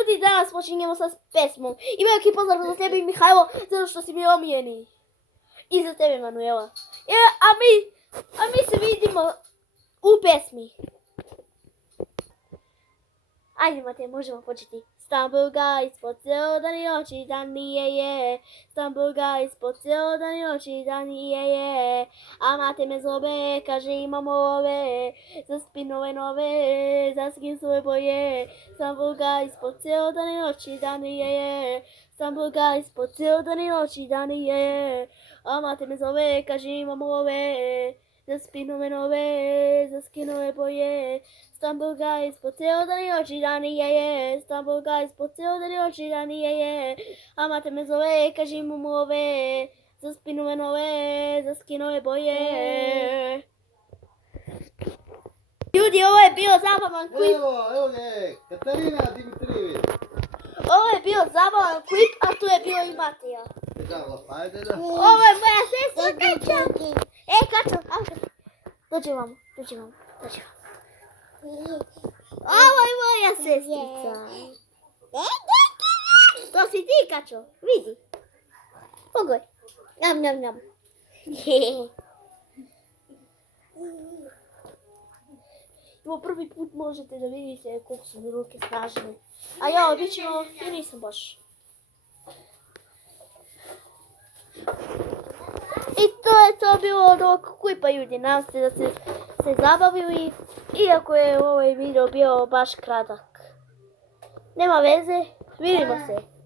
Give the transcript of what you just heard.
ljudi, danas počinjemo sa pesmom. I veliki pozdrav za tebe, Mihajlo, zato što si mi omiljeni. I za tebe, Manuela. A mi se vidimo u pesmi. Ajde, Matej, možemo početi. Stambul guys, po ceo dan i noći, dan je. Stambul guys, po ceo dan i noći, dan je. A Matej me zove, kaže imam ove, za spinove nove, za skin svoje boje. Stambul guys, po ceo dan i noći, dan je. Stambul guys, po ceo dan i noći, dan je. A Matej me zove, kaže imam ove, za spinove nove, za skinove boje. Stambul guys, po ceo dan i noći, dan je. Stambul guys, po ceo dan i noći, dan je. A Matej me zove, kaži mu ove, za spinove nove, za skinove boje. Ljudi, ovo je bio zabavan klip. Evo je, Katarina Dimitrijević. Ovo je bio zabavan klip, a tu je bio i Mateja. Ovo je moja sestra Kača. Kačo, dođi vam. Ovo je moja sestrica. To si ti, Kačo, vidi. Pogoj. Njam. Ovo prvi put možete da vidite koliko su mi ruke snažne. A ja obično i nisam baš. I to je to bilo od ovog klipa, ljudi. Nadam se da ste se zabavili, iako je ovaj video bio baš kratak. Nema veze, vidimo se.